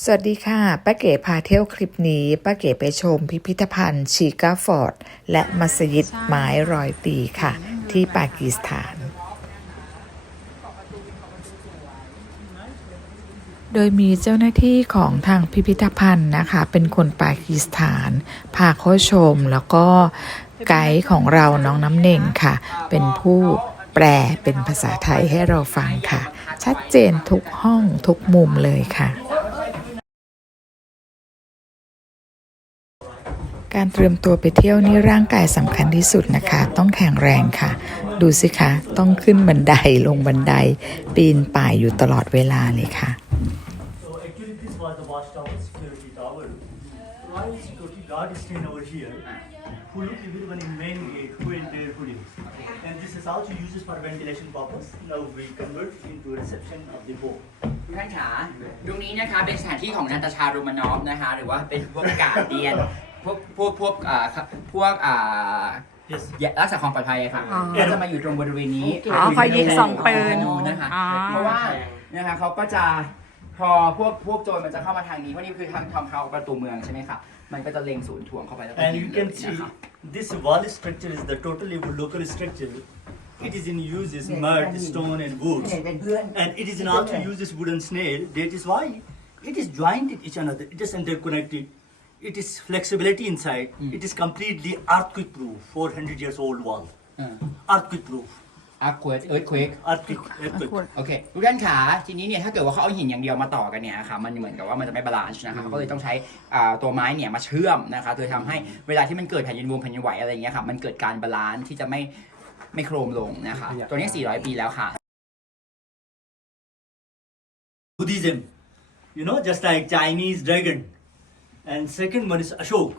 สวัสดีค่ะ ป้าเก๋พาเที่ยวคลิปนี้ ป้าเก๋ไปชมพิพิธภัณฑ์ชีกาฟอร์ด และมัสยิดไม้รอยปีค่ะ ที่ปากีสถาน โดยมีเจ้าหน้าที่ของทางพิพิธภัณฑ์นะคะ เป็นคนปากีสถาน พาเข้าชมแล้วก็ไกด์ของเราน้องน้ำเน่งค่ะ เป็นผู้แปลเป็นภาษาไทยให้เราฟังค่ะ ชัดเจนทุกห้องทุกมุมเลยค่ะ การเตรียมตัวไปเที่ยวนี่ร่างกายสำคัญที่สุดนะคะ ต้องแข็งแรงค่ะ ดูสิคะ ต้องขึ้นบันไดลงบันได ปีนป่ายอยู่ตลอดเวลาเลยค่ะท่านขาตรงนี้นะคะเป็นสถานที่ของนาตาชาโรมานอฟนะคะ หรือว่าเป็นพวกกาเดียน พวกพวกพวกอ่าพวกอ่า Yes. รักษาความปลอดภัยอะค่ะอ๋อก็จะมาอยู่ตรงบริเวณนี้อ๋อคอยยิงส่องปืนนะคะอ๋อ เพราะว่านะคะเขาก็จะพอพวกพวกโจรมันจะเข้ามาทางนี้เพราะนี่คือทางทางเข้าประตูเมืองใช่ไหมคะมันก็จะเล็งศูนย์ถ่วงเข้าไปแล้วก็ And ยิ you งเลย can นะ see คะ this wall structure is the totally local structure. It is in use is mud, stone and wood. เห็นเป็นเพื่อน And it is in also uses wooden snail. That is why it is joined with each another. It is interconnected. It is flexibility inside. It is completely earthquake proof. 400 years old wall. อ่า Earthquake proof. อาร์คเวิร์ดเอิร์ธควิก Earthquake. Earthquake. โอเคทุกท่านขาทีนี้เนี่ยถ้าเกิดว่าเขาเอาหินอย่างเดียวมาต่อกันเนี่ยค่ะมันเหมือนกับว่ามันจะไม่บาลานซ์นะคะเขาก็เลยต้องใช้อ่าตัวไม้เนี่ยมาเชื่อมนะคะโดยทำให้เวลาที่มันเกิดแผ่นดินรวมแผ่นดินไหวอะไรอย่างเงี้ยค่ะมันเกิดการบาลานซ์ที่จะไม่ไม่โครมลงนะคะตัวนี้400 ปีแล้วค่ะ Buddhism. You know, just like Chinese dragon. And second one is Ashok.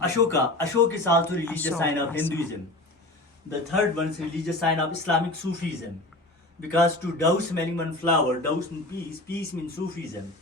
Ashoka. Ashok is also religious Ashok, sign of Hinduism. The third one is religious sign of Islamic Sufism. Because to dove smelling one flower, dove means peace, peace means Sufism.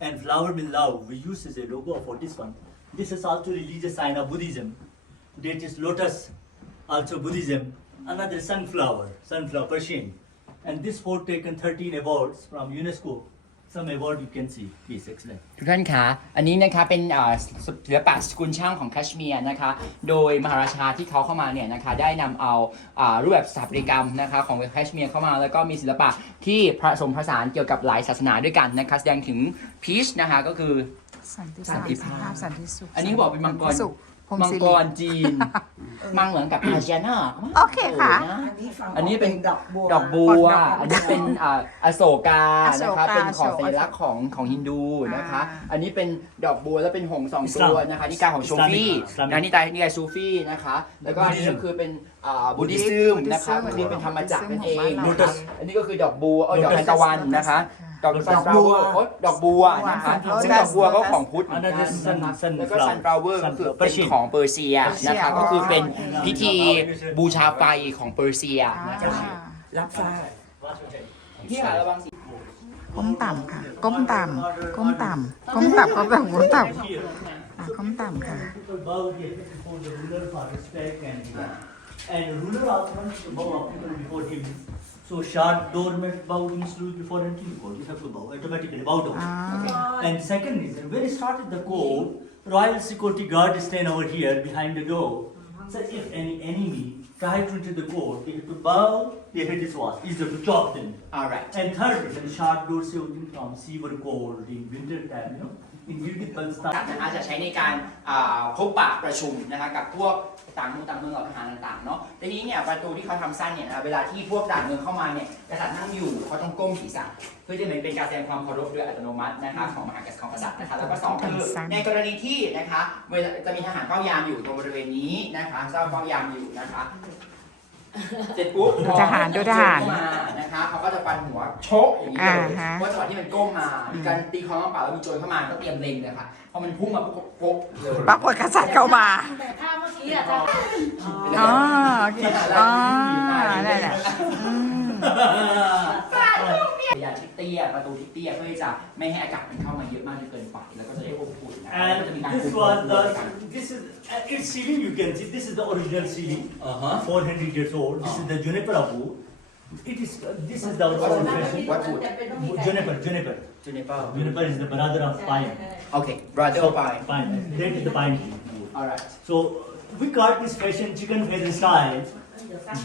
And flower means love. We use as a logo for this one. This is also religious sign of Buddhism. That is lotus, also Buddhism. Another sunflower, sunflower Persian. And this fort taken 13 awards from UNESCO. Some award you can see. Please explain. ทุกท่านคะ อันนี้นะคะเป็นอ่าศิลปะสกุลช่างของแคชเมียร์นะคะ โดยมหาราชาที่เขาเข้ามาเนี่ยนะคะได้นำเอาอ่ารูปแบบสถาปัตยกรรมนะคะของแคชเมียร์เข้ามา แล้วก็มีศิลปะที่ผสมผสานเกี่ยวกับหลายศาสนาด้วยกันนะคะแสดงถึงพีชนะคะก็คือ สันติสันติภาพ สันติสุขอันนี้บอกเป็นมังกรสุขพรห มังศิกริรจีน มังเหมือนกับอาเจียนาโอเคค่ะ อันนี้เป็นดอกบัวดอกบัวดอกบัว อันนี้เป็นอ่าอโศกาอโศนะคะกาเป็นของอโศกสัญลักษณ์ของของฮินดูนะคะอ่าอันนี้เป็นดอกบัวแล้วเป็นหงส์สองอิสตัลามวนะคะนิกายของโชฟี่อิสลามนะนี่ตายนิกายซูฟี่นะคะ แล้วก็อันนี้ก็คือเป็นอ่าบุดิซึมนะคะอันนี้เป็นธรรมจักรนั่นเองนะคะอันนี้ก็คือดอกบัวเออดอกทานตะวันนะคะ ดอกซันฟลาวเวอร์ดอกบัวนะคะซึ่งดอกบัวก็ของพุทธเหมือนกัน Another sun, นะคะแล้วก็ sunflower. ซันฟลาวเวอร์ก็คือ Sunflower. เป็น Persian. ของเปอร์เซียนะคะก็คือเป็นพิธีบูชาไฟของเปอร์เซียอ่านะคะรับฟ้าพี่ขาระวังสิก้มต่ำค่ะ ก้มต่ำก้มต่ำก้มต่ำก้มต่ำก้มต่ำ Here. อะก้มต่ำค่ะ People bow here before the ruler for respect and and ruler also wants to bow up people before him. So short doormat bow means to before entering the court. You have to bow automatically bow down. อ่า And second reason, when he started the court, royal security guard is staying over here behind the door. Uh-huh. So if any enemy tried to enter the court, they have to bow their head is what? Easier to chop them. alright And third reason, short door shielding from severe cold in winter time, you know. In Gilgit Baltistan. นะคะจะใช้ในการอ่าพบปะประชุมนะคะกับพวกต่างเมืองต่างเมืองเหล่าทหารต่างๆเนาะทีนี้เนี่ยประตูที่เขาทำสั้นเนี่ยนะคะเวลาที่พวกต่างเมืองเข้ามาเนี่ยกษัตริย์นั่งอยู่เขาต้องก้มศีรษะเพื่อจะเหมือนเป็นการแสดงความเคารพโดยอัตโนมัตินะคะของมหากษัตริย์ของกษัตริย์นะคะแล้วก็สองคือในกรณีที่นะคะเวลาจะมีทหารเฝ้ายามอยู่ตรงบริเวณนี้นะคะเจ้าเฝ้ายามอยู่นะคะ เสร็จปุ๊บพอทหารดูทหารเข้ามานะคะเขาก็จะฟันหัวโชกอย่างนี้เลยอ่าฮะว่าจังหวะที่มันก้มมามีการตีคอน้ำเปล่าแล้วมีโจรเข้ามาก็เตรียมเล็งเลยค่ะพอมันพุ่งมาปุ๊บก็โป๊ะเลยปรากฏกษัตริย์เข้ามาแต่ถ้าเมื่อกี้อะถ้าอ๋อโอเคอ๋อได้แหละอืมยาที่เตี้ยประตูที่เตี้ยเพื่อที่จะไม่ให้อากาศมันเข้ามาเยอะมากจนเกินไปแล้วก็จะได้อบอุ่นนะคะแล้วก็จะมี And การ this คุม was ตัว the, this is, In ceiling you can see, this is the original ceiling, uh-huh. 400 years old. This is the uh-huh. juniper wood. It is, uh, this is the old fashioned. Juniper, juniper. Juniper. Juniper is the brother of pine. Okay, brother So, of pine. Pine, that is the pine tree. All right. So we got this fashion chicken feather style,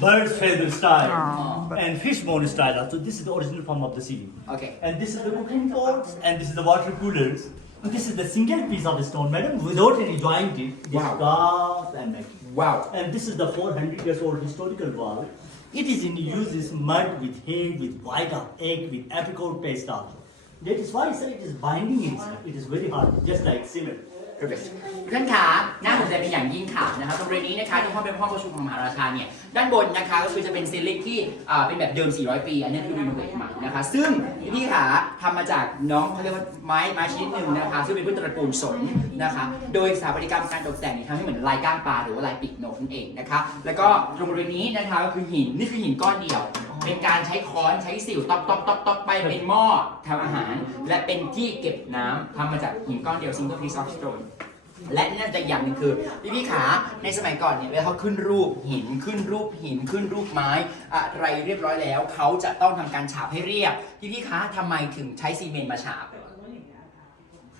bird feather style, ah. and fish bone style. So this is the original form of the ceiling. Okay. And this is the cooking pots, and this is the water coolers. This is the single piece of the stone, madam, without any joint. It is Wow. carved and making. wow And this is the 400 years old historical wall. It is in uses mud with hay, with white of egg, with apricot paste also. That is why, sir, it is binding inside. It is very hard, just like cement. เพื่อนขาน่าสนใจเป็นอย่างยิ่งค่ะนะครับตรงบริเวณนี้นะคะที่ห้องเป็นห้องประชุมของมหาราชาเนี่ย ด้านบนนะคะก็คือจะเป็นซีลิงที่เป็นแบบเดิม 400 ปี อันนี้คือรีโนเวทใหม่นะคะ ซึ่งพี่ขาทำมาจากน้องเขาเรียกว่าไม้ไม้ชนิดหนึ่งนะคะ ซึ่งเป็นพืชตระกูลสนนะคะ โดยสถาปัตยกรรมการตกแต่งนี่ทำให้เหมือนลายก้างปลาหรือว่าลายปีกนกนั่นเองนะคะ แล้วก็ตรงบริเวณนี้นะคะก็คือหิน นี่คือหินก้อนเดียว เป็นการใช้ค้อนใช้สิวตอกตอกตอกตอกไปเป็นหม้อทำอาหาร และเป็นที่เก็บน้ำทำมาจากหินก้อนเดียว single piece of stone และนี่น่าจะอย่างนึงคือพี่พี่ขาในสมัยก่อนเนี่ยเวลาเขาขึ้นรูปหินขึ้นรูปหินขึ้นรูปไม้อะไรเรียบร้อยแล้ว เขาจะต้องทำการฉาบให้เรียบพี่พี่ขาทำไมถึงใช้ซีเมนต์มาฉาบ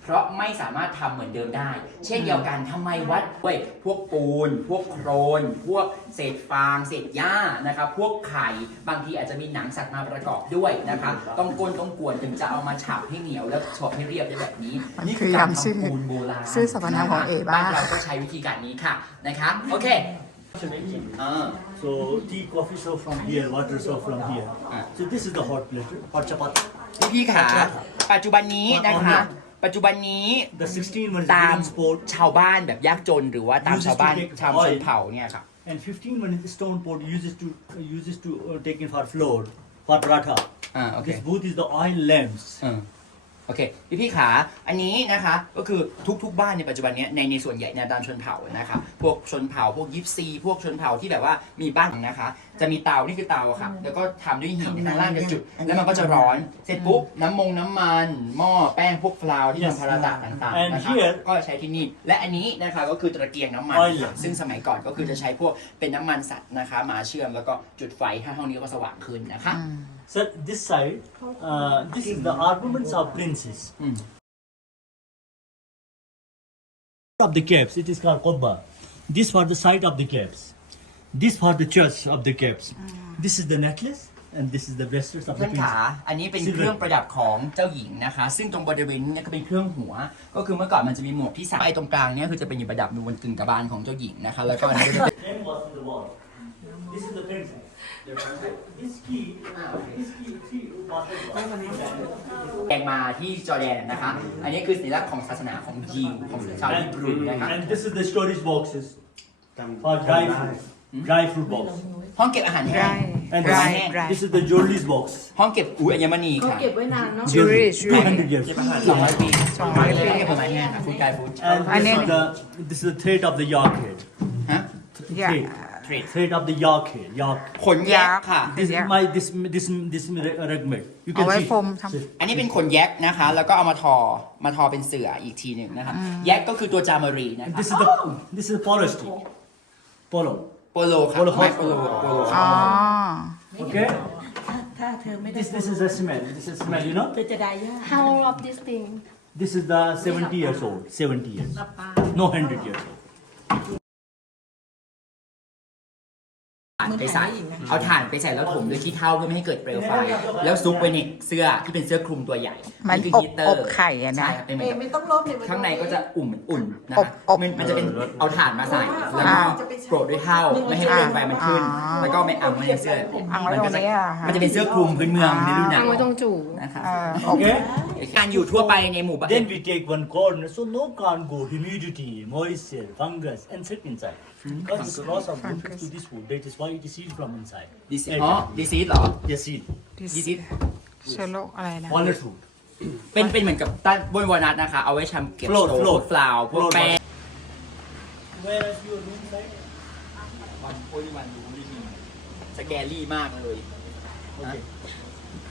เพราะไม่สามารถทำเหมือนเดิมได้ เช่นเดียวกันทำไมวัดด้วยพวกปูน พวกโครน พวกเศษฟาง เศษหญ้านะครับ พวกไข่ บางทีอาจจะมีหนังสัตว์มาประกอบด้วยนะคะ ต้องกลนต้องกวนถึงจะเอามาฉาบให้เหนียวแล้วฉาบให้เรียบได้แบบนี้มันนี่คือการย้ำชื่อทำปูนโบราณชื่อสรรพนามของเอ๋บ้าบ้านเราก็ใช้วิธีการนี้ค่ะนะคะ โอเคอ่า So tea, coffee served from here, water served from here. Ah. So this is the hot plate, hot chapati. พี่พี่ขาปัจจุบันนี้นะคะ ปัจจุบันนี้ The 16 one is ตาม wooden sport ชาวบ้านแบบยากจนหรือว่าตามชาวบ้านชาวชนเผ่าเนี่ยค่ะ and 15 one is the stone pot uses to uh, uses to uh, take in for flour for paratha. อ่าโอเค This booth is the oil lamps. เออ โอเคพี่พี่ขาอันนี้นะคะก็คือทุกๆบ้านในปัจจุบันเนี้ยในในส่วนใหญ่ในตามชนเผ่านะคะพวกชนเผ่าพวกยิปซี พวกชนเผ่าที่แบบว่ามีบ้านนะคะ จะมีเตานี่คือเตาค่ะแล้วก็ทำด้วยหินข้างล่างจะจุด แล้วมันก็จะร้อนเสร็จปุ๊บน้ำมงน้ำมัน หม้อแป้งพวกฟลาวที่ Yes. ทำพาราตะต่างๆ And นะคะ here ก็ใช้ที่นี่และอันนี้นะคะก็คือตะเกียงน้ำมัน Oil ค่ะซึ่งสมัยก่อนก็คือจะใช้พวกเป็นน้ำมันสัตว์นะคะมาเชื่อมแล้วก็จุดไฟให้ห้องนี้ก็สว่างขึ้นนะคะ So this side, uh, this is the armaments of princes. Mm. Of the caps, it is called kobba. This for the side of the caps. This for the church of the caps. This is the necklace, and this is the bracelets of the เพื่อนขา princes. อันนี้เป็นเครื่องประดับของเจ้าหญิงนะคะ ซึ่งตรงบริเวณนี้ก็เป็นเครื่องหัว ก็คือเมื่อก่อนมันจะมีหมวกที่ใส่ไอ้ตรงกลางเนี่ยคือจะเป็นอยู่ประดับอยู่บนกึ่งกระบาลของเจ้าหญิงนะคะ แล้วก็อันนี้ก็จะเป็น Name was in the wall. This is the princess. This key, this key, key was in แดงมาที่จอร์แดนนะคะ อันนี้คือสัญลักษณ์ของศาสนาของยิวของชาวยิบรูนะคะ And this is the storage boxes for dry fruit. Dry fruit box. ห้องเก็บอาหารแห้ง And Dry, this, dry. this is the jewelry box. ห้องเก็บอุ้ยอัญมณีเขาค่ะเก็บไว้นานเนาะ Jewelry, Jewelry, 200 years. สองร้อยปีสองร้อยปีห้องเก็บอาหารแห้งค่ะฟูดกายฟูด And And this then- is the this is the thread of the yak head. ฮะ Yeah. Thread. Thread. Thread of the yak head. Yak. ขนแยกค่ะ This Yeah. is my this this this rugmet. You เอา can ไว้ see. พรมท See. อันนี้เป็นขนแยกนะคะ แล้วก็เอามาทอมาทอเป็นเสืออีกทีหนึ่งนะคะแยกก็คือตัวจามารีนะ And คะ this is the this is the polo stick. Polo. โปโลค่ะ Polo ไม้ hot โปโลโปโลำ อ๋อ Okay. ถ้าเธอไม่ได้ This this is a smell. This is smell. You know. เธอจะได้ยาก How old of this thing? This is the 70 years old. 70 years. No 100 years old. านไปใส่เอาถ่านไปใส่แล้วถมด้วยขี้เถ้าเพื่อไม่ให้เกิดเปลวไฟ แล้วซุกไว้ในเสื้อที่เป็นเสื้อคลุมตัวใหญ่มันคืออบฮีตเตอร์อบไข่อะนะ ใช่ครับเป็นเหมือนกับ ไม่ต้องลบเลยข้างในก็จะอุ่นอุ่นนะอคะบอบมันมันจะเป็นเอาถ่านมาใส่แล้วก็อ่าโกรธด้วยเท้าไม่ให้เปลวไฟมันขึ้น อ่าแล้วก็ไม่อังไว้ในเสื้ออังไว้มัก็จะตรงนี้อะค่ะ มันจะเป็นเสื้อคลุมพื้นเมืองในฤดูหนาวตั้งไว้ตรงจู่ นะคะเอออบ Okay. การอยู่ทั่วไปในหมู่บ้าน Then we take one corner, so no can't go humidity, moisture, fungus, and sit inside. Because it's loss of nutrients to this food. That is why it is sealed from inside. ดิซิอ๋อดิซิสเหรอ Yes, sealed. ดิซิสเชื้อโรคอะไรนะ Walnut fruit. เป็นเป็นเหมือนกับต้นบนวอลนัทนะคะ เอาไว้ทำเก็บ Float, โต๊ะ float. ฟลาวพวก Float แป้ง Where is your room side? วันโอ้ยวันดูดีสแกรี่มากเลย Okay.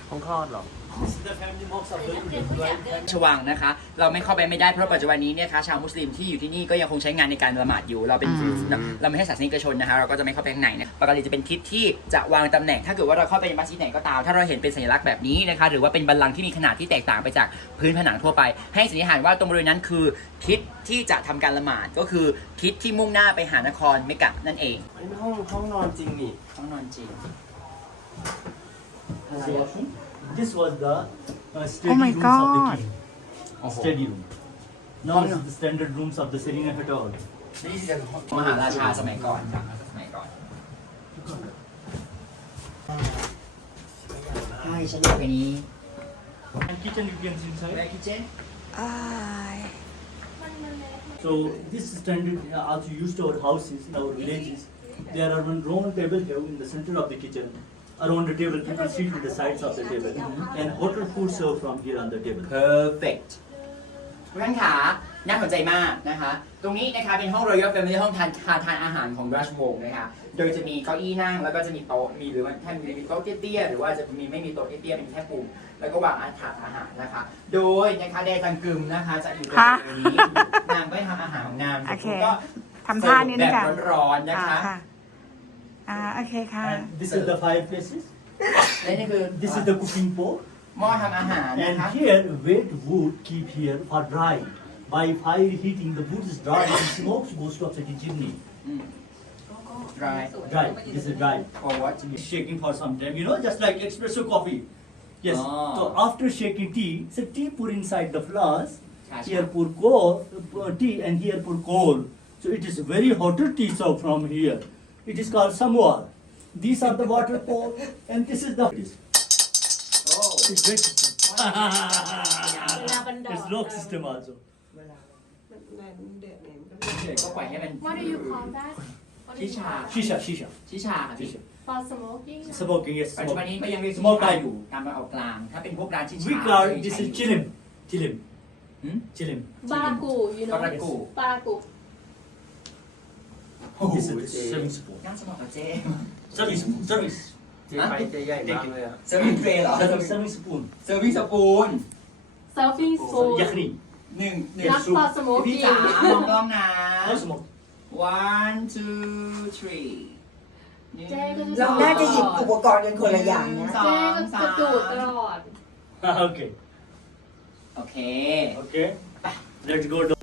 ห้องคลอดเหรอ ห This is the family box of the right ชวังนะคะ เราไม่เข้าไปไม่ได้เพราะปัจจุบันนี้เนี่ยคะชาวมุสลิมที่อยู่ที่นี่ก็ยังคงใช้งานในการละหมาดอยู่ เราเป็นอืมเราไม่ใช่ศาสนิกชนนะคะเราก็จะไม่เข้าไปข้างในนะปกติจะเป็นทิศที่จะวางตำแหน่ง ถ้าเกิดว่าเราเข้าไปในมัสยิดไหนก็ตาม ถ้าเราเห็นเป็นสัญลักษณ์แบบนี้นะคะหรือว่าเป็นบัลลังก์ที่มีขนาดที่แตกต่างไปจากพื้นผนังทั่วไป ให้สันนิษฐานว่าตรงบริเวณนั้นคือทิศที่จะทำการละหมาดก็คือทิศที่มุ่งหน้าไปหานครเมกะนั่นเองอันนี้ห้องห้องนอนจริงนี่ห้องนอนจริง washroom. This was the uh, study Oh my rooms God. of the king. โอ้โห Study room. Now this is the standard rooms of the Serena Hotel. มหาราชาสมัยก่อนครับสมัยก่อนใช่ฉันอยู่ในนี้ And kitchen you can see แม่ inside. คิเจน So this is standard uh, also used to our houses in our villages. There are one round table here in the center of the kitchen. Around the table, people sit with the sides of the table, and hotel food served from here on the table. perfect ทุกท่านขาน่าสนใจมากนะคะ ตรงนี้นะคะเป็นห้อง Royal Family ห้องทานทานทานอาหารของราชวงศ์นะคะ โดยจะมีเก้าอี้นั่งแล้วก็จะมีโต๊ะมีหรือว่าถ้ามีมีโต๊ะเตี้ยๆหรือว่าจะมีไม่มีโต๊ะเตี้ยๆเป็นแค่ปุ่มแล้วก็วางอาถาดอาหารนะคะ โดยนะคะเดจังกึมนะคะจะอยู่ตรงบริเวณนี้นางก็จะทำอาหารของนางโอเค ก็ทำท่านี้แบนะบคะ ร้อนๆนะอ่าคะค่ะ อ่า โอเคค่ะ And this is the fireplaces. และนี่คือ This is the cooking pot. หม้อทำอาหารนะ And คะ here, wet wood keep here for dry. By fire heating, the wood is dry and smoke goes to upside the chimney. อืม dry Dry. This is dry. for what It's shaking for some time, you know, just like espresso coffee. Yes. Ah. So after shaking tea, so tea pour inside the flask. Gotcha. Here pour coal, uh, tea, and here pour coal. So it is very hotter tea served from here. It is called samwar. These are the water coal, and this is the. oh It's very system. เวลาบันดอ It's lock system also. เดือดเนี่ย เดี๋ยวก็ปล่อยให้มัน What do you call that? What do ชิ you ชา call Shisha, shisha, ชิชาค่ะพี่ shisha. For smoking? Smoking, yes. ปัจจุบัน Smoking. นี้ก็ยังเรียกชิ Small ชา type อยู่ตามมาเอากลาง ถ้าเป็นพวกร้านชิชา We call this is chilim. Chilim. หืม Chilim. Baraku, you know? Baraku. Baraku. This is serving spoon. นั่งสมองกับเจ๊ Serving spoon. Serving. เจ๊ไปเจ๊ใหญ่มากเลยอะเซอร์วิสเทรย์เหรอ Serving, serving spoon. เซอร์วิสสปูน Serving So, spoon. yakhni. หนึ่งหนึ่ง Not ซุป for พี่ smoking. จ๋ามองกล้องนะ No smoke. one two three หนึ่งเจ๊ก็จะ เราน่าจะหยิบอุปกรณ์กันคนละอย่างนะสอเจ๊งก็สาจะดูดตมลอด okay. โอเค Okay. Let's go.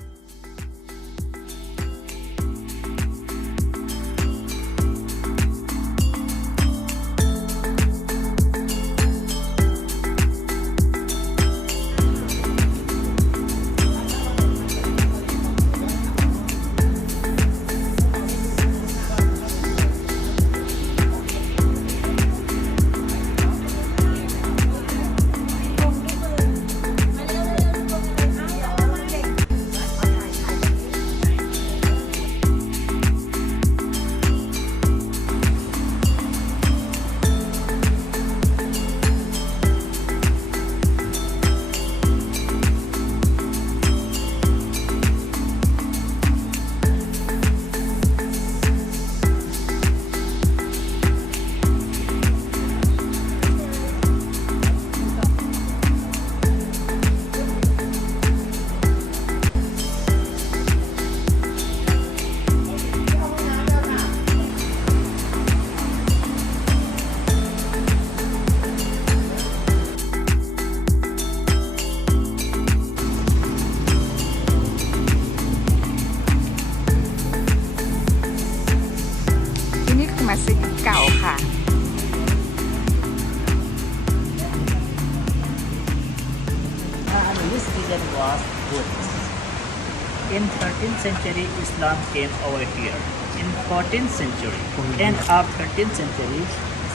In 13th century, Islam came over here. In 14th century, end of 13th century,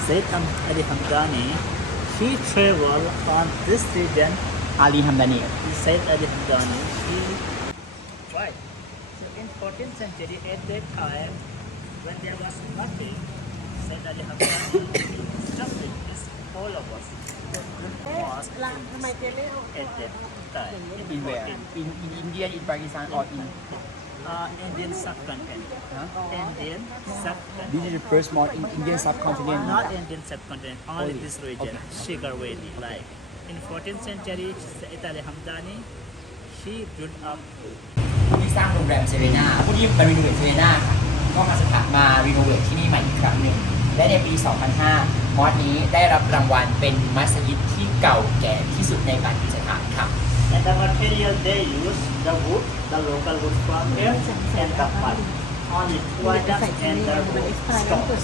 Sayyid Ali Hamdani, he traveled on this region. อาลีฮัมดานี Sayyid Ali Hamdani, he tried. So in 14th century, at that time, when there was nothing, Sayyid Ali Hamdani constructed this whole of us. mosque ทำไมเจ๊ไม่เอา at that time. in where in in India in Pakistan or in Uh, Indian subcontinent. Indian subcontinent. this is the first mosque in Indian subcontinent Not Indian subcontinent, only Only. this region, Okay. Shigar Valley, like In 14th century, Said Ali Hamdani, he built up ผู้ที่สร้างโรงแรมเซเรนาผู้ที่มารีโนเวทเซเรนาค่ะก็มาสถานมารีโนเวทที่นี่ใหม่อีกครั้งหนึ่ง และในปี 2005 มอสนี้ได้รับรางวัลเป็นมัสยิดที่เก่าแก่ที่สุดในปากีสถานค่ะ and the material they use, the wood, the local wood from here, and the pulp. Only two items and the stones.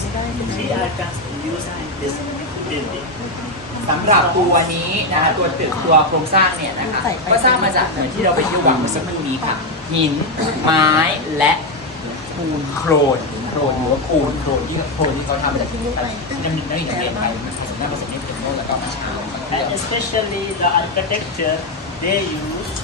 Three items used in this building. สำหรับตัวนี้นะคะตัวตึกตัวโครงสร้างเนี่ยนะคะก็สร้างมาจากเหมือนที่เราไปเที่ยววังเมื่อสักครู่นี้ค่ะ หิน ไม้และปูนโครนโครนหรือว่าปูนโครนที่โครนที่เขาทำมาจากน้ำหนึ่งน้ำหนึ่งน้ำเย็นไปมันผสมน้ำผสมน้ำเค็มแล้วก็มะพร้าว And especially the architecture, they use